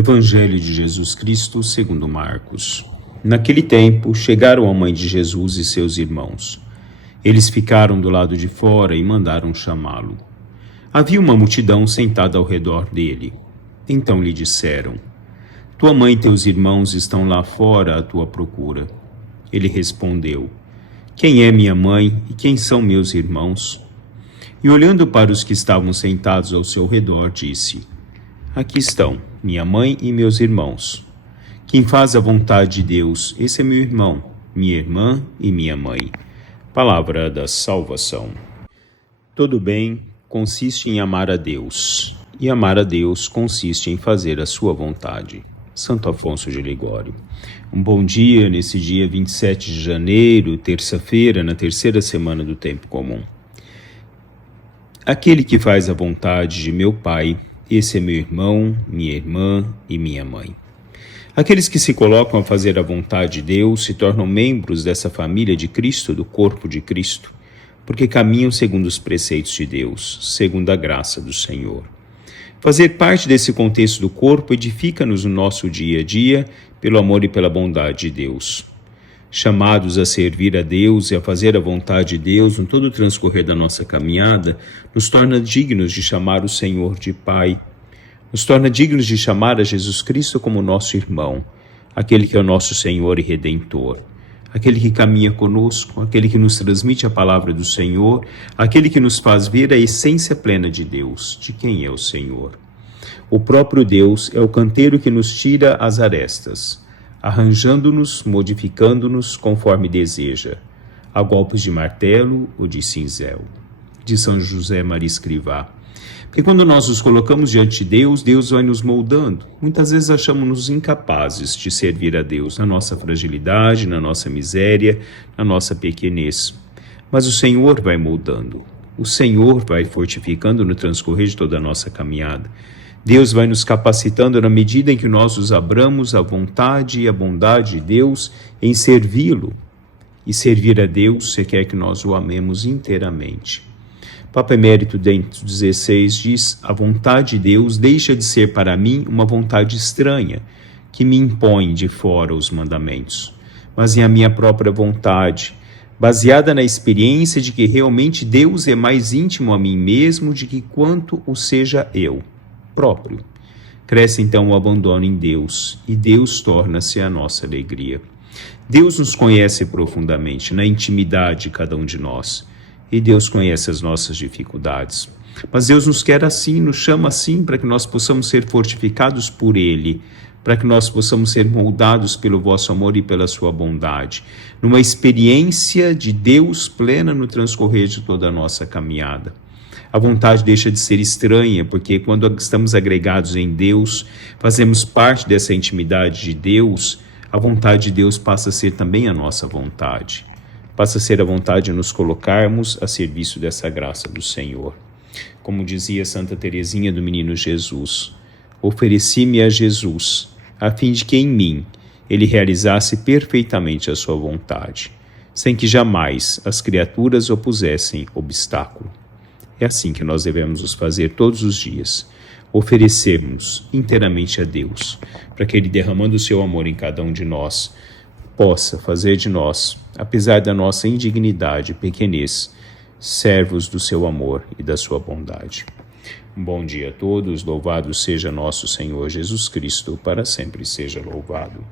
Evangelho de Jesus Cristo segundo Marcos. Naquele tempo, chegaram a mãe de Jesus e seus irmãos. Eles ficaram do lado de fora e mandaram chamá-lo. Havia uma multidão sentada ao redor dele. Então lhe disseram: Tua mãe e teus irmãos estão lá fora à tua procura. Ele respondeu: Quem é minha mãe e quem são meus irmãos? E olhando para os que estavam sentados ao seu redor, disse: Aqui estão minha mãe e meus irmãos. Quem faz a vontade de Deus, esse é meu irmão, minha irmã e minha mãe. Palavra da salvação. Todo bem consiste em amar a Deus, e amar a Deus consiste em fazer a sua vontade. Santo Afonso de Ligório. Um bom dia nesse dia 27 de janeiro, terça-feira, na terceira semana do tempo comum. Aquele que faz a vontade de meu Pai, esse é meu irmão, minha irmã e minha mãe. Aqueles que se colocam a fazer a vontade de Deus se tornam membros dessa família de Cristo, do corpo de Cristo, porque caminham segundo os preceitos de Deus, segundo a graça do Senhor. Fazer parte desse contexto do corpo edifica-nos no nosso dia a dia pelo amor e pela bondade de Deus. Chamados a servir a Deus e a fazer a vontade de Deus em todo o transcorrer da nossa caminhada, nos torna dignos de chamar o Senhor de Pai, nos torna dignos de chamar a Jesus Cristo como nosso irmão, aquele que é o nosso Senhor e Redentor, aquele que caminha conosco, aquele que nos transmite a palavra do Senhor, aquele que nos faz ver a essência plena de Deus, de quem é o Senhor. O próprio Deus é o canteiro que nos tira as arestas, arranjando-nos, modificando-nos conforme deseja, a golpes de martelo ou de cinzel. De São José Maria Escrivá. Porque quando nós nos colocamos diante de Deus, Deus vai nos moldando. Muitas vezes achamos-nos incapazes de servir a Deus na nossa fragilidade, na nossa miséria, na nossa pequenez. Mas o Senhor vai moldando. O Senhor vai fortificando no transcorrer de toda a nossa caminhada. Deus vai nos capacitando na medida em que nós nos abramos à vontade e à bondade de Deus em servi-lo. E servir a Deus requer que nós o amemos inteiramente. Papa Emérito Bento XVI diz: a vontade de Deus deixa de ser para mim uma vontade estranha, que me impõe de fora os mandamentos, mas em a minha própria vontade, baseada na experiência de que realmente Deus é mais íntimo a mim mesmo de que quanto o seja eu próprio. Cresce então o abandono em Deus, e Deus torna-se a nossa alegria. Deus nos conhece profundamente, na intimidade de cada um de nós, e Deus conhece as nossas dificuldades. Mas Deus nos quer assim, nos chama assim, para que nós possamos ser fortificados por Ele, para que nós possamos ser moldados pelo vosso amor e pela sua bondade, numa experiência de Deus plena no transcorrer de toda a nossa caminhada. A vontade deixa de ser estranha, porque quando estamos agregados em Deus, fazemos parte dessa intimidade de Deus, a vontade de Deus passa a ser também a nossa vontade. Passa a ser a vontade de nos colocarmos a serviço dessa graça do Senhor. Como dizia Santa Teresinha do Menino Jesus, ofereci-me a Jesus, a fim de que em mim Ele realizasse perfeitamente a sua vontade, sem que jamais as criaturas opusessem obstáculo. É assim que nós devemos nos fazer todos os dias, oferecermos inteiramente a Deus, para que Ele, derramando o seu amor em cada um de nós, possa fazer de nós, apesar da nossa indignidade e pequenez, servos do seu amor e da sua bondade. Um bom dia a todos, louvado seja nosso Senhor Jesus Cristo, para sempre seja louvado.